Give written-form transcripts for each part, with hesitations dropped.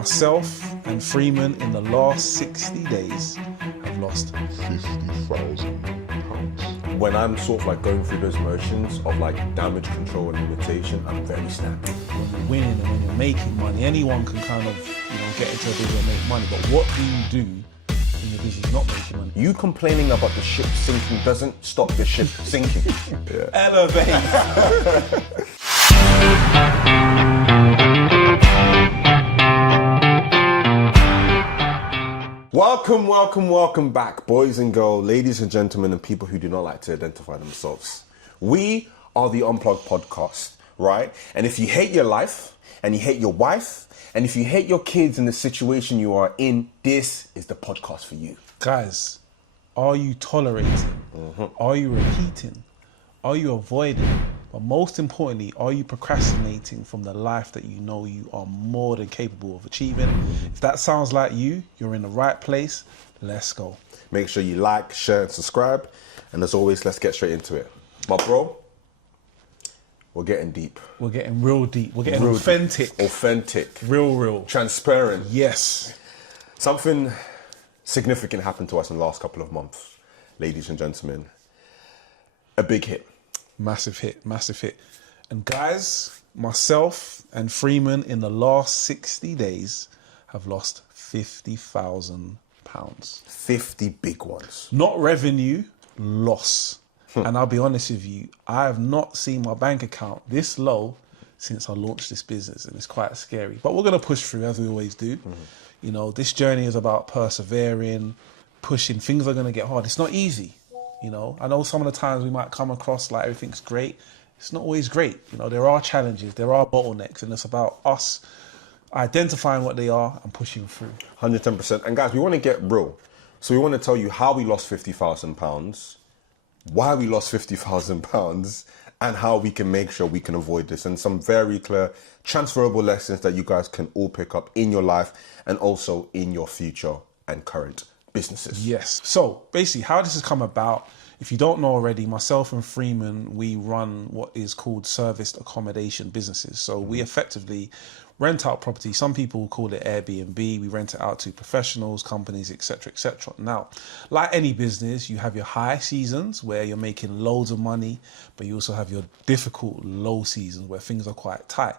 Myself and Freeman in the last 60 days have lost £50,000. When I'm sort of like going through those motions of like damage control and limitation, I'm very snappy. When you're winning and when you're making money, anyone can kind of, get into a business and make money. But what do you do when your business is not making money? You complaining about the ship sinking doesn't stop the ship sinking. Elevate. Welcome back, boys and girls, ladies and gentlemen, and people who do not like to identify themselves. We are the Unplug Podcast, right? And if you hate your life, and you hate your wife, and if you hate your kids in the situation you are in, this is the podcast for you. Guys, are you tolerating? Are you repeating? Are you avoiding? But most importantly, are you procrastinating from the life that you know you are more than capable of achieving? If that sounds like you, you're in the right place. Let's go. Make sure you like, share, and subscribe. And as always, let's get straight into it. My bro, we're getting deep. We're getting real deep. We're getting Real authentic. deep. Authentic. Real. Transparent. Yes. Something significant happened to us in the last couple of months, ladies and gentlemen. A big hit. Massive hit. And guys, myself and Freeman in the last 60 days have lost £50,000. 50 big ones. Not revenue, loss. And I'll be honest with you, I have not seen my bank account this low since I launched this business, and it's quite scary. But we're going to push through as we always do. This journey is about persevering, pushing. Things are going to get hard. It's not easy. I know some of the times we might come across like everything's great. It's not always great. There are challenges, there are bottlenecks, and it's about us identifying what they are and pushing through. 110%. And guys, we want to get real. So we want to tell you how we lost £50,000, why we lost £50,000, and how we can make sure we can avoid this, and some very clear transferable lessons that you guys can all pick up in your life and also in your future and current businesses. Yes. So basically how this has come about, if you don't know already, myself and Freeman, we run what is called serviced accommodation businesses. So we effectively rent out property. Some people call it Airbnb. We rent it out to professionals, companies, etc., etc. Now, like any business, you have your high seasons where you're making loads of money, but you also have your difficult low seasons where things are quite tight.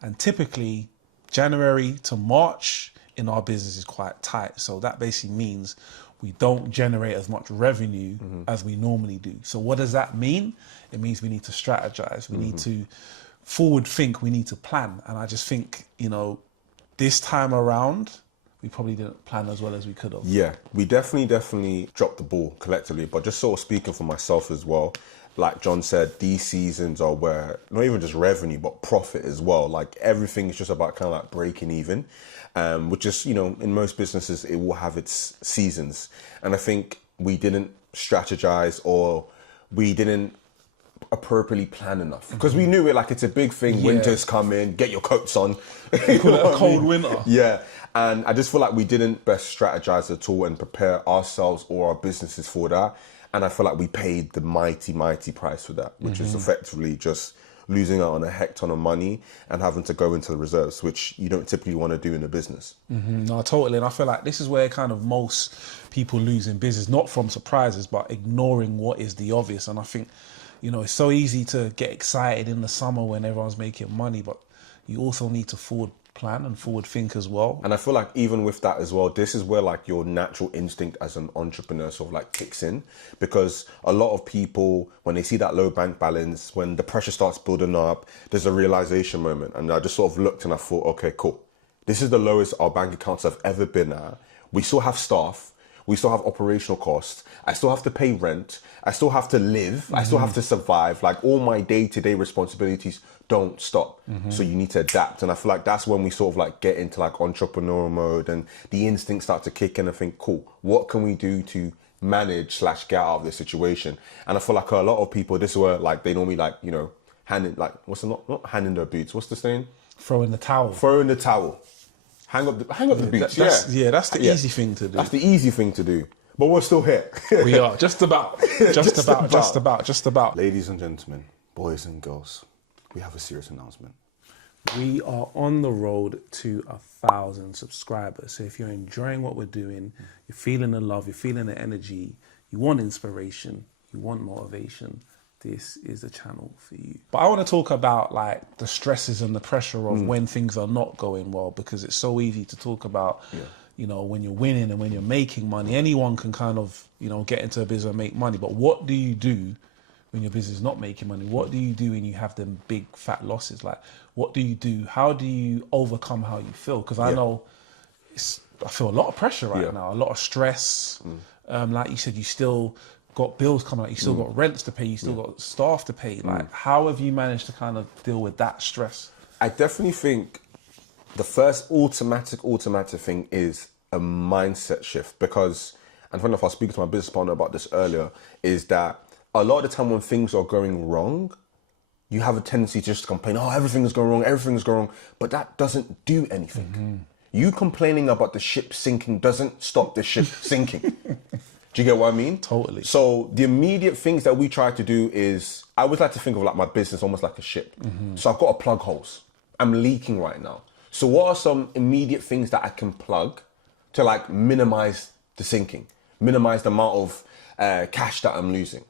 And typically January to March in our business is quite tight. So that basically means we don't generate as much revenue as we normally do. So what does that mean? It means we need to strategize. We need to forward think. We need to plan. And I just think, this time around, we probably didn't plan as well as we could have. Yeah, we definitely dropped the ball collectively, but just sort of speaking for myself as well, like John said, these seasons are where not even just revenue, but profit as well. Like everything is just about kind of like breaking even, which is, in most businesses, it will have its seasons. And I think we didn't strategize, or we didn't appropriately plan enough, because we knew it, like it's a big thing. Yeah. Winter's coming, get your coats on. We call it a cold winter. Yeah. And I just feel like we didn't best strategize at all and prepare ourselves or our businesses for that. And I feel like we paid the mighty price for that, which is effectively just losing out on a heck ton of money and having to go into the reserves, which you don't typically want to do in a business. No, totally. And I feel like this is where kind of most people lose in business, not from surprises, but ignoring what is the obvious. And I think, it's so easy to get excited in the summer when everyone's making money, but you also need to forward plan and forward think as well. And I feel like even with that as well, this is where like your natural instinct as an entrepreneur sort of like kicks in, because a lot of people, when they see that low bank balance, when the pressure starts building up, there's a realization moment. And I just sort of looked and I thought, okay, cool. This is the lowest our bank accounts have ever been at. We still have staff. We still have operational costs. I still have to pay rent. I still have to live. I still have to survive. Like all my day-to-day responsibilities don't stop. So you need to adapt. And I feel like that's when we sort of like get into like entrepreneurial mode and the instincts start to kick in and think, cool, what can we do to manage / get out of this situation? And I feel like a lot of people, this is where like they normally like, handing like, not handing their boots. What's the saying? Throw in the towel. Hang up the boots. That's the easy thing to do. That's the easy thing to do. But we're still here. We are just about. Ladies and gentlemen, boys and girls, we have a serious announcement. We are on the road to 1,000 subscribers. So if you're enjoying what we're doing, you're feeling the love, you're feeling the energy, you want inspiration, you want motivation, this is the channel for you. But I want to talk about like the stresses and the pressure of when things are not going well, because it's so easy to talk about, you know, when you're winning and when you're making money. Anyone can kind of, you know, get into a business and make money. But what do you do when your business is not making money? What do you do when you have them big fat losses? Like, what do you do? How do you overcome how you feel? Because I know I feel a lot of pressure right now, a lot of stress. Like you said, you still got bills coming out, you still got rents to pay, you still got staff to pay. Like, how have you managed to kind of deal with that stress? I definitely think the first automatic thing is a mindset shift, because, and funny enough, I was speaking to my business partner about this earlier, is that a lot of the time when things are going wrong, you have a tendency to just complain, oh, everything's going wrong, but that doesn't do anything. You complaining about the ship sinking doesn't stop the ship sinking. Do you get what I mean? Totally. So the immediate things that we try to do is, I always like to think of like my business almost like a ship. So I've got to plug holes. I'm leaking right now. So what are some immediate things that I can plug to like minimize the sinking, minimize the amount of cash that I'm losing?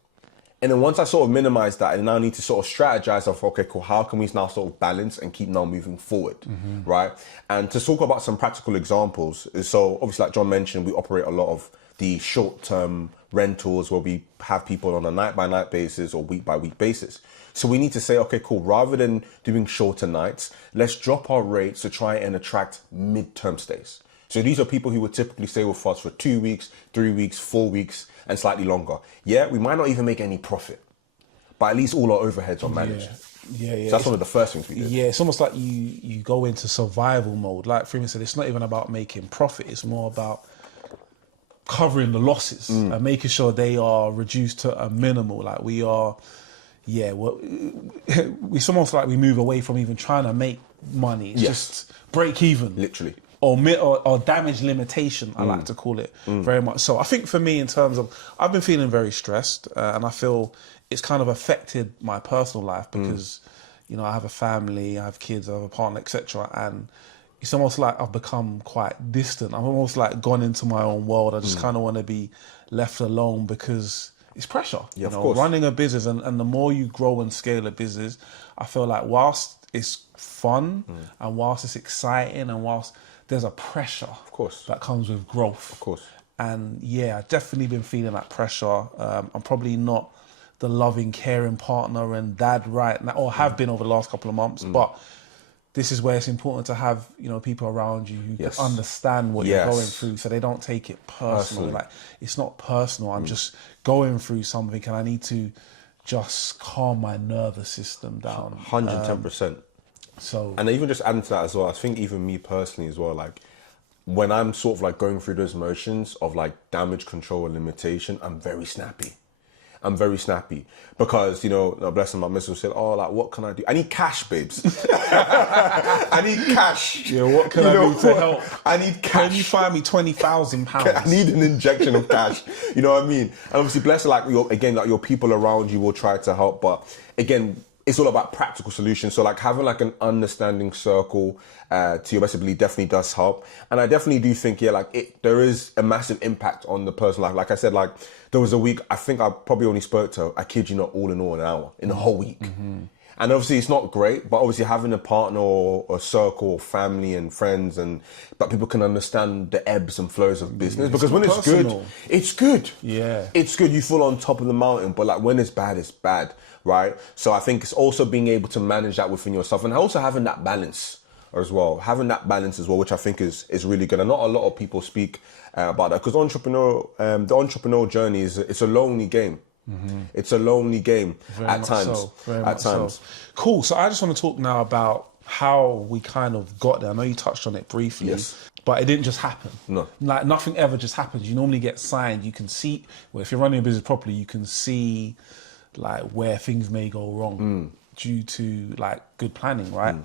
And then once I sort of minimize that, I now need to sort of strategize of, okay, cool, how can we now sort of balance and keep now moving forward, right? And to talk about some practical examples, so obviously like John mentioned, we operate a lot of the short-term rentals where we have people on a night-by-night basis or week-by-week basis. So we need to say, okay, cool, rather than doing shorter nights, let's drop our rates to try and attract mid-term stays. So these are people who would typically stay with us for 2 weeks, 3 weeks, 4 weeks, and slightly longer. Yeah, we might not even make any profit, but at least all our overheads are managed. Yeah. So that's one of the first things we did. Yeah, it's almost like you go into survival mode. Like Freeman said, it's not even about making profit. It's more about covering the losses and making sure they are reduced to a minimal. Like we are, it's almost like we move away from even trying to make money. It's just break even. Literally. Or damage limitation, I like to call it very much. So I think for me, in terms of, I've been feeling very stressed and I feel it's kind of affected my personal life because, you know, I have a family, I have kids, I have a partner, etc. And it's almost like I've become quite distant. I've almost like gone into my own world. I just kind of want to be left alone because it's pressure. Yeah, you know, of course. running a business and the more you grow and scale a business, I feel like whilst it's fun and whilst it's exciting and whilst there's a pressure, of course, that comes with growth. Of course. And yeah, I've definitely been feeling that pressure. I'm probably not the loving, caring partner and dad right now, or have been over the last couple of months, but this is where it's important to have, you know, people around you who can understand what you're going through, so they don't take it personally. Like, it's not personal. I'm just going through something, and I need to just calm my nervous system down. 110%. So, and even just adding to that as well, I think even me personally as well, like when I'm sort of like going through those motions of like damage control and limitation, I'm very snappy. Because, you know, bless him, my missus said, oh, like, what can I do? I need cash, babes. I need cash. Yeah, what can I do to help? I need cash. Can you find me £20,000? I need an injection of cash. You know what I mean? And obviously, bless her, like, your people around you will try to help. But again, it's all about practical solutions. So like having like an understanding circle to your basically definitely does help. And I definitely do think, there is a massive impact on the personal life. Like I said, like there was a week, I think I probably only spoke to, I kid you not, all in all, an hour in the whole week. And obviously it's not great, but obviously having a partner or a circle or family and friends, but people can understand the ebbs and flows of business. Because when it's good, it's good. Yeah. It's good. You fall on top of the mountain, but like when it's bad, right? So I think it's also being able to manage that within yourself and also having that balance as well. Having that balance as well, which I think is really good. And not a lot of people speak about that, because the entrepreneurial journey it's a lonely game. It's a lonely game at times. So. Cool. So I just want to talk now about how we kind of got there. I know you touched on it briefly, but it didn't just happen. No. Like nothing ever just happens. You normally get signed. You can see, well, if you're running a business properly, you can see like where things may go wrong due to like good planning, right?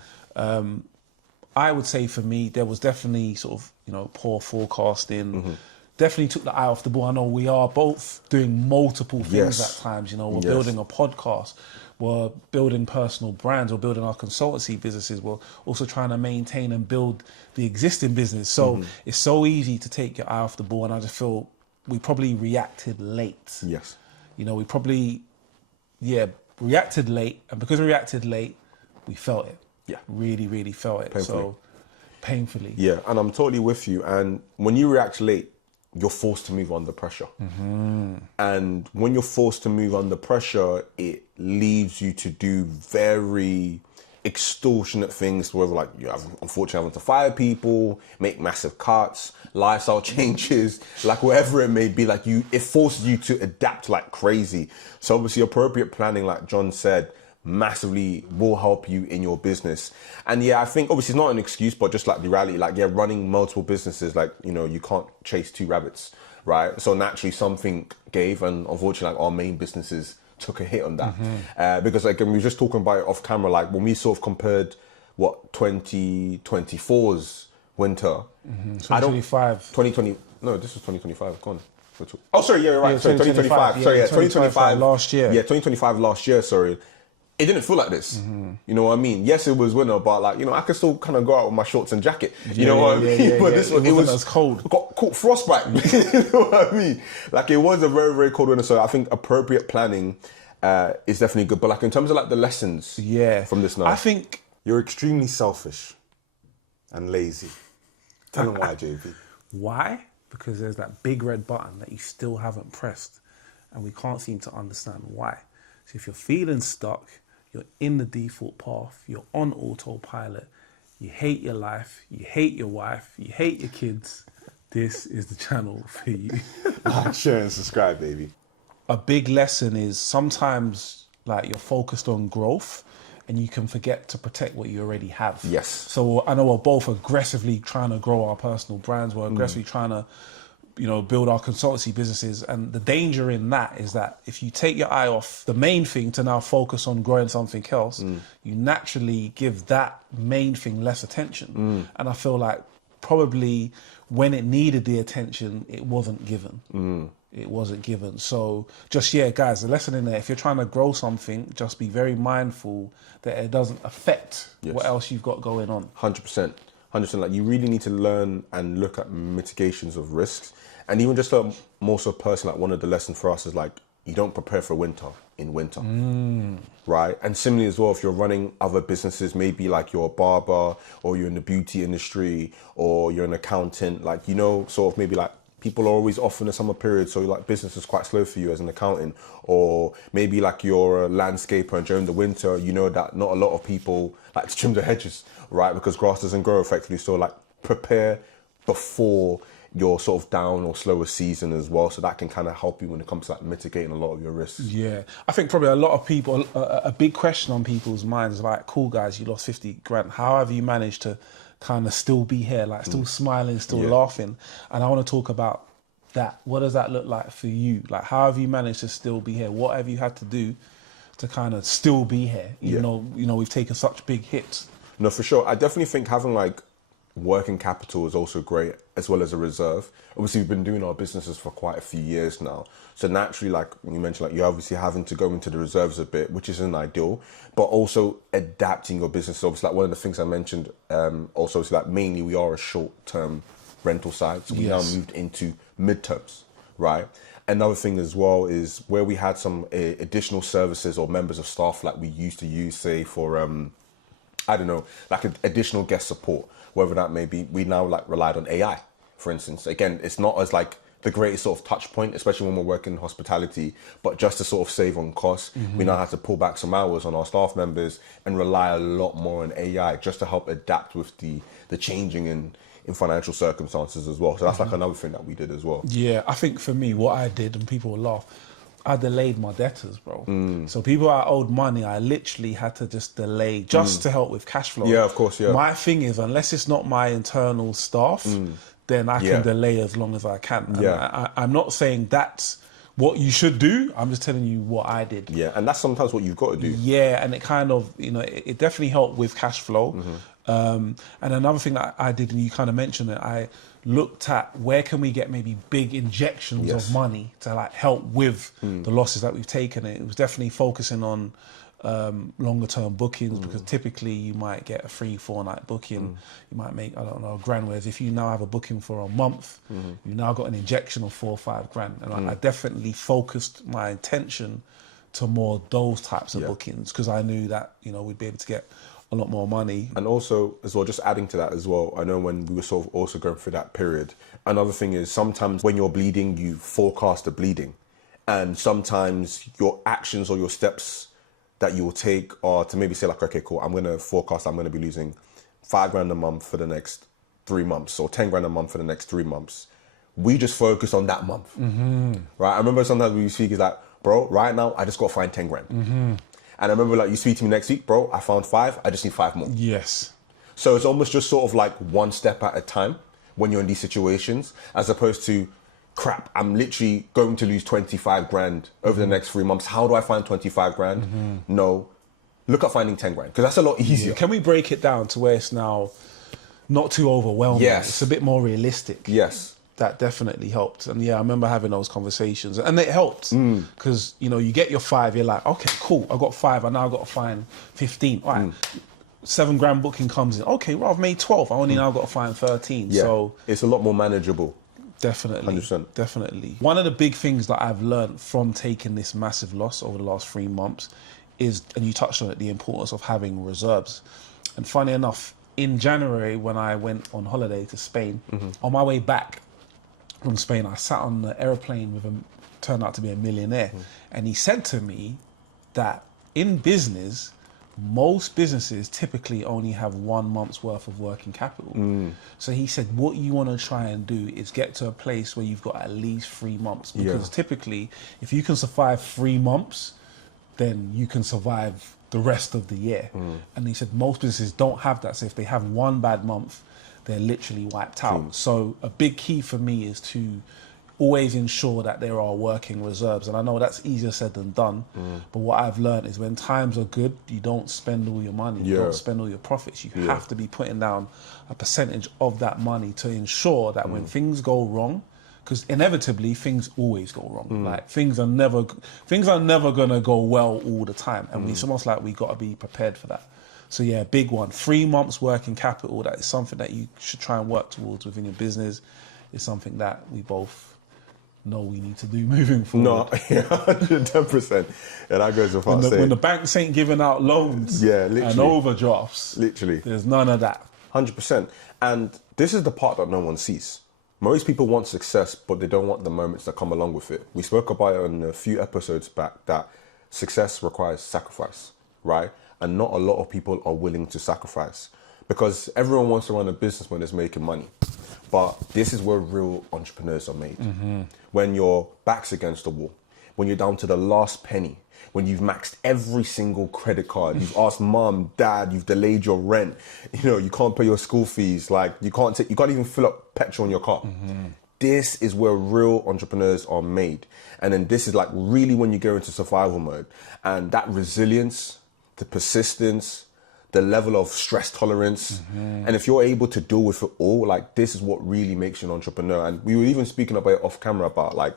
I would say for me, there was definitely sort of, poor forecasting, definitely took the eye off the ball. I know we are both doing multiple things Yes. at times. You know, we're Yes. building a podcast, we're building personal brands, we're building our consultancy businesses, we're also trying to maintain and build the existing business. So it's so easy to take your eye off the ball, and I just feel we probably reacted late. Yes. You know, we probably, reacted late, and because we reacted late, we felt it. Yeah. Really, really felt it. Painfully. So painfully. Yeah, and I'm totally with you. And when you react late, you're forced to move under pressure. And when you're forced to move under pressure, it leaves you to do very extortionate things, whether like you have, unfortunately, having to fire people, make massive cuts, lifestyle changes, like whatever it may be, like it forces you to adapt like crazy. So obviously appropriate planning, like John said, massively will help you in your business. And yeah, I think obviously it's not an excuse, but just like the reality, like running multiple businesses, like, you know, you can't chase two rabbits, right? So naturally something gave, and unfortunately like our main businesses took a hit on that. Because like, we were just talking about it off camera, like when we sort of compared what 2024's winter, 2025. 2020, no, this was 2025, go on. Oh, sorry, yeah, you're right. Yeah, sorry, 2025. Sorry, yeah, 2025 last year. Yeah, 2025 last year, sorry. It didn't feel like this. You know what I mean? Yes, it was winter, but like, you know, I could still kind of go out with my shorts and jacket. You know what I mean? But this it was as cold. Got caught frostbite. You know what I mean? Like, it was a very, very cold winter. So I think appropriate planning is definitely good. But like in terms of like the lessons from this now. I think You're extremely selfish and lazy. Tell them why, JP. why? Because there's that big red button that you still haven't pressed, and we can't seem to understand why. So if you're feeling stuck, you're in the default path, you're on autopilot, you hate your life, you hate your wife, you hate your kids, this is the channel for you. Like, share, and subscribe, baby. A big lesson is sometimes like you're focused on growth and you can forget to protect what you already have. Yes. So I know we're both aggressively trying to grow our personal brands. We're aggressively trying to, you know, build our consultancy businesses. And the danger in that is that if you take your eye off the main thing to now focus on growing something else, you naturally give that main thing less attention. And I feel like probably when it needed the attention, it wasn't given. It wasn't given. So just, guys, the lesson in there, if you're trying to grow something, just be very mindful that it doesn't affect what else you've got going on. 100%. 100%. Like, you really need to learn and look at mitigations of risks. And even just more so personally, like one of the lessons for us is like, you don't prepare for winter in winter, right? And similarly as well, if you're running other businesses, maybe like you're a barber or you're in the beauty industry or you're an accountant, like, you know, sort of maybe like people are always off in the summer period, so like business is quite slow for you as an accountant. Or maybe like you're a landscaper and during the winter, you know that not a lot of people like to trim the hedges, right? Because grass doesn't grow effectively. So like prepare before your sort of down or slower season as well. So that can kind of help you when it comes to like mitigating a lot of your risks. Yeah, I think probably a lot of people, a big question on people's minds is like, cool guys, you lost 50 grand. How have you managed to kind of still be here, like still smiling, still laughing? And I want to talk about that. What does that look like for you? Like, how have you managed to still be here? What have you had to do to kind of still be here? Even though, you know, we've taken such big hits. No, for sure. I definitely think having like working capital is also great, as well as a reserve. Obviously, we've been doing our businesses for quite a few years now. So naturally, like you mentioned, like you're obviously having to go into the reserves a bit, which isn't ideal, but also adapting your business. Obviously, like one of the things I mentioned, also is like mainly we are a short-term rental site. So we now moved into midterms, right? Another thing as well is where we had some additional services or members of staff like we used to use, say for, I don't know, like additional guest support, whether that may be, we now like relied on AI, for instance. Again, it's not as like the greatest sort of touch point, especially when we're working in hospitality, but just to sort of save on costs, we now have to pull back some hours on our staff members and rely a lot more on AI just to help adapt with the changing in financial circumstances as well. So that's like another thing that we did as well. Yeah, I think for me, what I did, and people will laugh, I delayed my debtors, bro. So people I owed money, I literally had to just delay just to help with cash flow. Yeah, of course, yeah. My thing is, unless it's not my internal staff, then I can delay as long as I can. And I'm not saying that's what you should do. I'm just telling you what I did. Yeah, and that's sometimes what you've got to do. Yeah, and it kind of, you know, it definitely helped with cash flow. And another thing that I did, and you kind of mentioned it, I looked at where can we get maybe big injections of money to like help with the losses that we've taken. It was definitely focusing on longer term bookings, because typically you might get a 3-4 night booking, you might make, I don't know, $1,000, whereas if you now have a booking for a month, you now got an injection of 4 or 5 grand. And I definitely focused my intention to more those types of bookings, because I knew that, you know, we'd be able to get a lot more money. And also, as well, just adding to that as well, I know when we were sort of also going through that period, another thing is sometimes when you're bleeding, you forecast the bleeding. And sometimes your actions or your steps that you will take are to maybe say like, okay, cool, I'm going to forecast I'm going to be losing $5,000 a month for the next 3 months, or $10,000 a month for the next 3 months. We just focus on that month, right? I remember sometimes we speak is like, bro, right now I just got to find 10 grand. And I remember like you speak to me next week, bro, I found 5, I just need 5 more. Yes. So it's almost just sort of like one step at a time when you're in these situations, as opposed to, crap, I'm literally going to lose 25 grand over the next 3 months. How do I find 25 grand? No, look at finding 10 grand, because that's a lot easier. Can we break it down to where it's now not too overwhelming? Yes. It's a bit more realistic. Yes. That definitely helped. And yeah, I remember having those conversations, and it helped because, you know, you get your 5, you're like, okay, cool, I got 5, I now got to find 15. All right, $7 grand booking comes in. Okay, well, I've made 12. I only now got to find 13. Yeah. So it's a lot more manageable. Definitely. 100%. Definitely. One of the big things that I've learned from taking this massive loss over the last 3 months is, and you touched on it, the importance of having reserves. And funny enough, in January, when I went on holiday to Spain, on my way back from Spain, I sat on the airplane with turned out to be a millionaire. And he said to me that in business, most businesses typically only have 1 month's worth of working capital. So he said, what you want to try and do is get to a place where you've got at least 3 months. Because typically, if you can survive 3 months, then you can survive the rest of the year. And he said, most businesses don't have that. So if they have 1 bad month, they're literally wiped out. So a big key for me is to always ensure that there are working reserves. And I know that's easier said than done, but what I've learned is when times are good, you don't spend all your money, you don't spend all your profits. You have to be putting down a percentage of that money to ensure that when things go wrong, because inevitably things always go wrong. Like things are never gonna go well all the time. And it's almost like we gotta be prepared for that. So yeah, big one, 3 months working capital, that is something that you should try and work towards within your business. It's something that we both know we need to do moving forward. No, 110%. And that goes without saying. When the banks ain't giving out loans and overdrafts, there's none of that. 100%. And this is the part that no one sees. Most people want success, but they don't want the moments that come along with it. We spoke about it in a few episodes back that success requires sacrifice, right? And not a lot of people are willing to sacrifice, because everyone wants to run a business when it's making money. But this is where real entrepreneurs are made. When your back's against the wall, when you're down to the last penny, when you've maxed every single credit card, you've asked mom, dad, you've delayed your rent, you know, you can't pay your school fees, like you can't even fill up petrol in your car. This is where real entrepreneurs are made. And then this is like really when you go into survival mode, and that resilience, the persistence, the level of stress tolerance. And if you're able to deal with it all, like this is what really makes you an entrepreneur. And we were even speaking about it off camera about like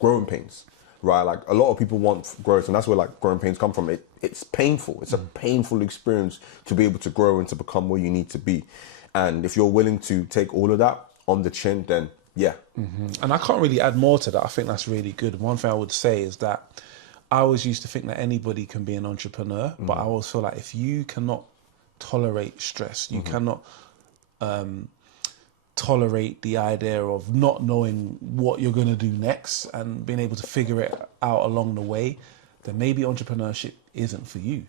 growing pains, right? Like a lot of people want growth, and that's where like growing pains come from. It's painful. It's a painful experience to be able to grow and to become where you need to be. And if you're willing to take all of that on the chin, then yeah. And I can't really add more to that. I think that's really good. One thing I would say is that I always used to think that anybody can be an entrepreneur, but I always feel like if you cannot tolerate stress, you cannot tolerate the idea of not knowing what you're going to do next and being able to figure it out along the way, then maybe entrepreneurship isn't for you.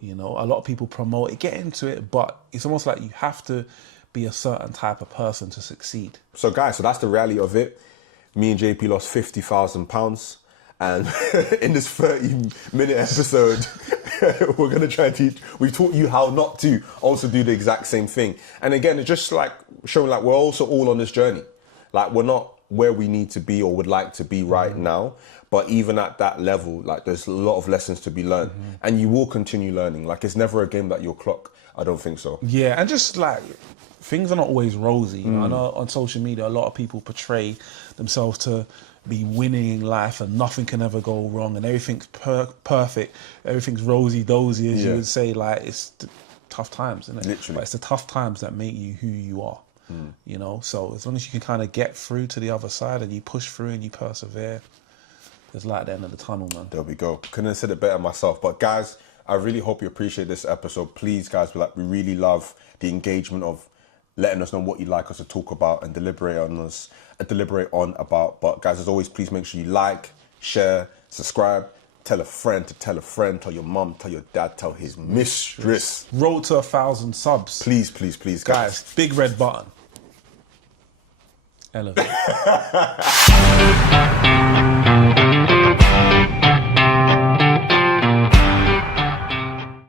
You know, a lot of people promote it, get into it, but it's almost like you have to be a certain type of person to succeed. So guys, so that's the reality of it. Me and JP lost £50,000. And in this 30-minute episode, we're going to try and teach, we've taught you how not to also do the exact same thing. And again, it's just like showing like we're also all on this journey. Like we're not where we need to be or would like to be right now. But even at that level, like there's a lot of lessons to be learned, and you will continue learning. Like it's never a game that you'll clock. I don't think so. Yeah, and just like things are not always rosy. You know, I know on social media a lot of people portray themselves to be winning in life and nothing can ever go wrong and everything's perfect, everything's rosy-dozy, as you would say. Like it's tough times, isn't it? Literally. But it's the tough times that make you who you are. You know, so as long as you can kind of get through to the other side and you push through and you persevere, there's light at the end of the tunnel, man. There we go. Couldn't have said it better myself. But guys, I really hope you appreciate this episode. Please, guys, we really love the engagement of letting us know what you'd like us to talk about and deliberate on about. But guys, as always, please make sure you like, share, subscribe, tell a friend, tell your mom, tell your dad, tell his mistress. Road to 1,000 subs. Please, guys. Big red button. Elevate.